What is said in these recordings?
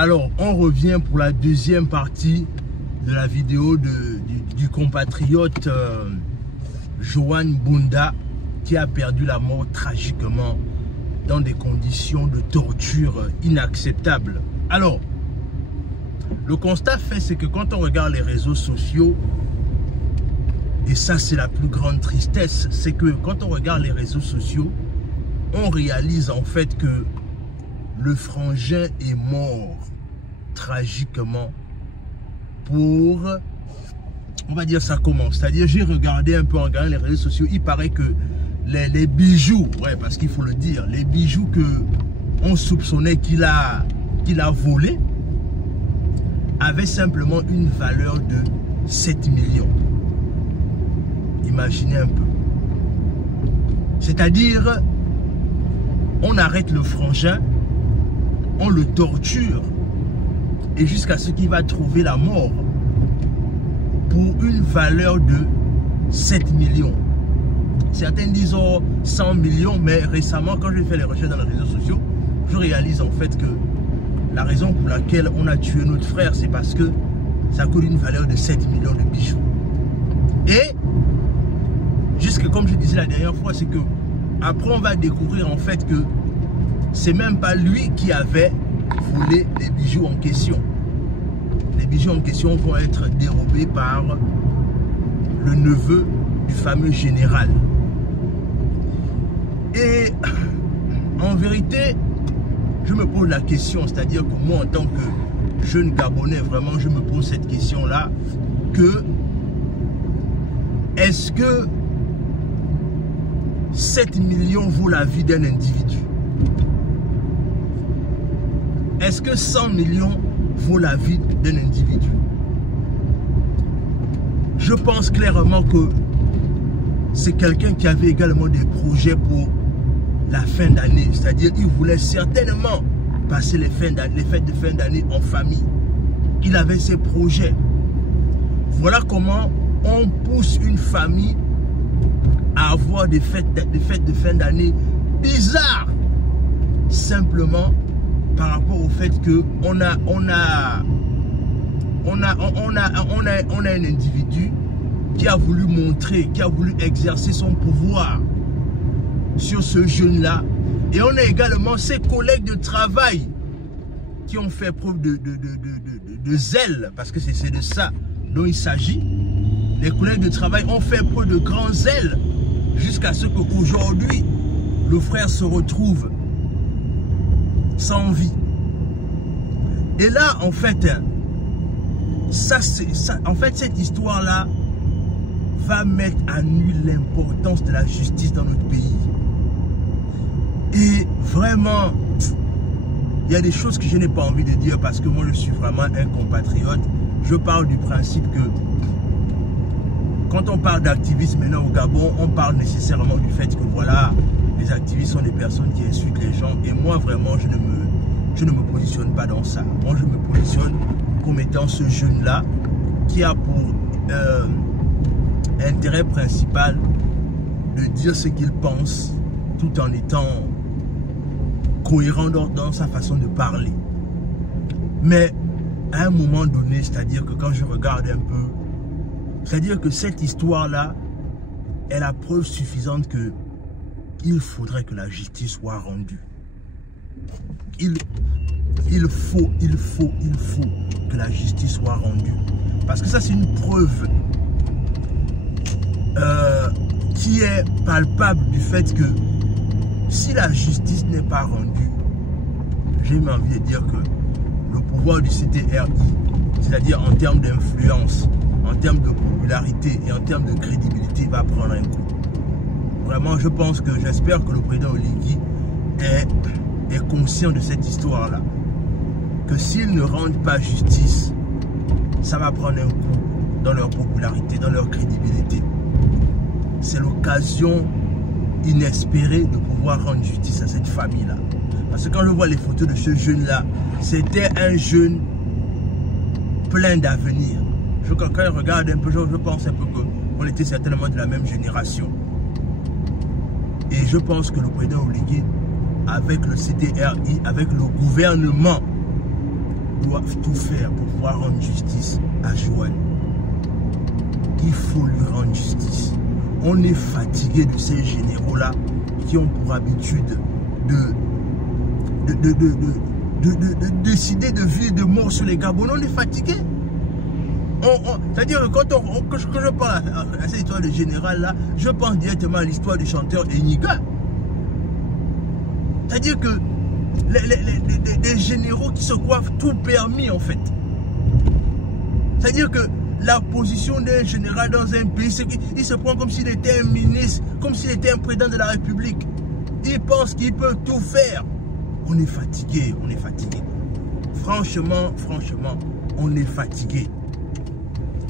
Alors, on revient pour la deuxième partie de la vidéo du compatriote Johan Bunda, qui a perdu la mort tragiquement dans des conditions de torture inacceptables. Alors, le constat fait, c'est que quand on regarde les réseaux sociaux, et ça c'est la plus grande tristesse, c'est que quand on regarde les réseaux sociaux, on réalise en fait que le frangin est mort tragiquement pour, on va dire ça comment, c'est-à-dire j'ai regardé un peu en regardant les réseaux sociaux, il paraît que les bijoux, ouais, parce qu'il faut le dire, les bijoux que on soupçonnait qu'il a volé avaient simplement une valeur de 7 millions. Imaginez un peu. C'est-à-dire, on arrête le frangin, on le torture, et jusqu'à ce qu'il va trouver la mort pour une valeur de 7 millions. Certains disent oh, 100 millions, mais récemment, quand je fais les recherches dans les réseaux sociaux, je réalise en fait que la raison pour laquelle on a tué notre frère, c'est parce que ça coûte une valeur de 7 millions de bijoux. Et, jusque comme je disais la dernière fois, c'est que après on va découvrir en fait que c'est même pas lui qui avait volé les bijoux en question. Les bijoux en question vont être dérobés par le neveu du fameux général. Et en vérité, je me pose la question, c'est-à-dire que moi en tant que jeune Gabonais, vraiment je me pose cette question-là, que est-ce que 7 millions vaut la vie d'un individu? Est-ce que 100 millions vaut la vie d'un individu? Je pense clairement que c'est quelqu'un qui avait également des projets pour la fin d'année. C'est-à-dire qu'il voulait certainement passer les fêtes de fin d'année en famille. Il avait ses projets. Voilà comment on pousse une famille à avoir des fêtes de fin d'année bizarres. Simplement par rapport au fait que on a un individu qui a voulu montrer, qui a voulu exercer son pouvoir sur ce jeune-là. Et on a également ses collègues de travail qui ont fait preuve de zèle, parce que c'est de ça dont il s'agit. Les collègues de travail ont fait preuve de grand zèle jusqu'à ce qu'aujourd'hui, le frère se retrouve sans vie. Et là, en fait, cette histoire-là va mettre à nu l'importance de la justice dans notre pays. Et vraiment, il y a des choses que je n'ai pas envie de dire parce que moi, je suis vraiment un compatriote. Je parle du principe que quand on parle d'activisme maintenant au Gabon, on parle nécessairement du fait que voilà, les activistes sont des personnes qui insultent les gens. Et moi, vraiment, je ne me positionne pas dans ça. Moi, je me positionne comme étant ce jeune-là qui a pour intérêt principal de dire ce qu'il pense tout en étant cohérent dans sa façon de parler. Mais à un moment donné, c'est-à-dire que quand je regarde un peu, c'est-à-dire que cette histoire-là est la preuve suffisante que il faudrait que la justice soit rendue. Il faut que la justice soit rendue. Parce que ça, c'est une preuve qui est palpable du fait que si la justice n'est pas rendue, j'ai même envie de dire que le pouvoir du CTRI, c'est-à-dire en termes d'influence, en termes de popularité et en termes de crédibilité, va prendre un coup. Vraiment, je pense que j'espère que le président Oligui est conscient de cette histoire-là. Que s'ils ne rendent pas justice, ça va prendre un coup dans leur popularité, dans leur crédibilité. C'est l'occasion inespérée de pouvoir rendre justice à cette famille-là. Parce que quand je vois les photos de ce jeune-là, c'était un jeune plein d'avenir. Quand je regarde un peu, je pense un peu qu'on était certainement de la même génération. Et je pense que le président Oligui, avec le CTRI, avec le gouvernement, doivent tout faire pour pouvoir rendre justice à Joanne. Il faut lui rendre justice. On est fatigué de ces généraux-là qui ont pour habitude de décider de vie et de mort sur les Gabonais. On est fatigué. C'est-à-dire que quand je parle à cette histoire de général-là, je pense directement à l'histoire du chanteur Eniga. C'est-à-dire que les généraux qui se coiffent tout permis en fait. C'est-à-dire que la position d'un général dans un pays, il se prend comme s'il était un ministre, comme s'il était un président de la République. Il pense qu'il peut tout faire. On est fatigué, on est fatigué. Franchement, on est fatigué.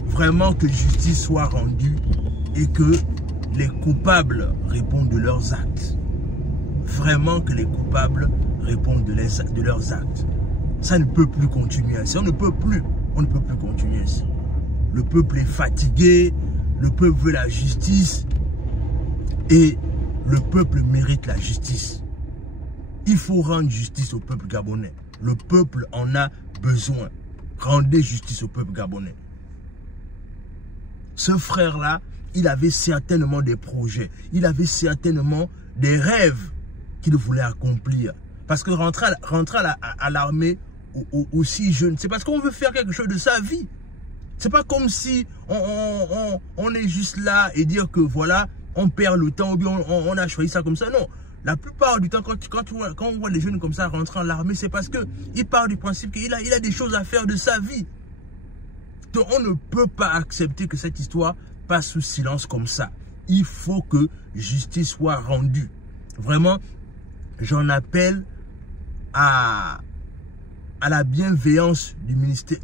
Vraiment que justice soit rendue et que les coupables répondent de leurs actes. Vraiment que les coupables répondent de leurs actes. Ça ne peut plus continuer ainsi. On ne peut plus continuer ainsi. Le peuple est fatigué, le peuple veut la justice et le peuple mérite la justice. Il faut rendre justice au peuple gabonais. Le peuple en a besoin. Rendez justice au peuple gabonais. Ce frère-là, il avait certainement des projets. Il avait certainement des rêves qu'il voulait accomplir. Parce que rentrer à l'armée aussi jeune, c'est parce qu'on veut faire quelque chose de sa vie. C'est pas comme si on est juste là et dire que voilà, on perd le temps ou bien on a choisi ça comme ça. Non. La plupart du temps, quand on voit les jeunes comme ça rentrer à l'armée, c'est parce qu'il part du principe qu'il a des choses à faire de sa vie. Donc on ne peut pas accepter que cette histoire passe sous silence comme ça. Il faut que justice soit rendue. Vraiment, j'en appelle à la bienveillance du ministre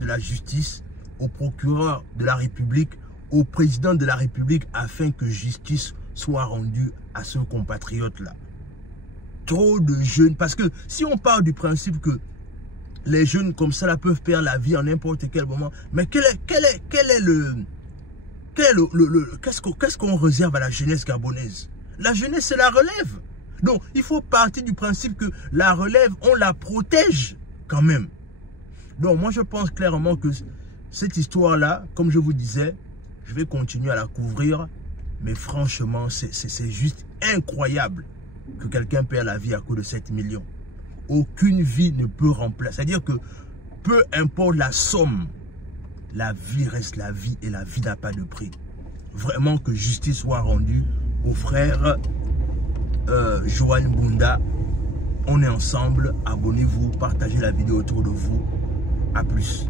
de la Justice, au procureur de la République, au président de la République, afin que justice soit rendue à ce compatriote-là. Trop de jeunes, parce que si on part du principe que les jeunes comme ça là peuvent perdre la vie en n'importe quel moment, mais qu'est-ce qu'on réserve à la jeunesse gabonaise? La jeunesse, c'est la relève. Donc, il faut partir du principe que la relève, on la protège quand même. Donc, moi, je pense clairement que cette histoire-là, comme je vous disais, je vais continuer à la couvrir. Mais franchement, c'est juste incroyable que quelqu'un perde la vie à cause de 7 millions. Aucune vie ne peut remplacer. C'est-à-dire que peu importe la somme, la vie reste la vie et la vie n'a pas de prix. Vraiment que justice soit rendue aux frères Joanne Bunda. On est ensemble. Abonnez-vous, partagez la vidéo autour de vous. À plus.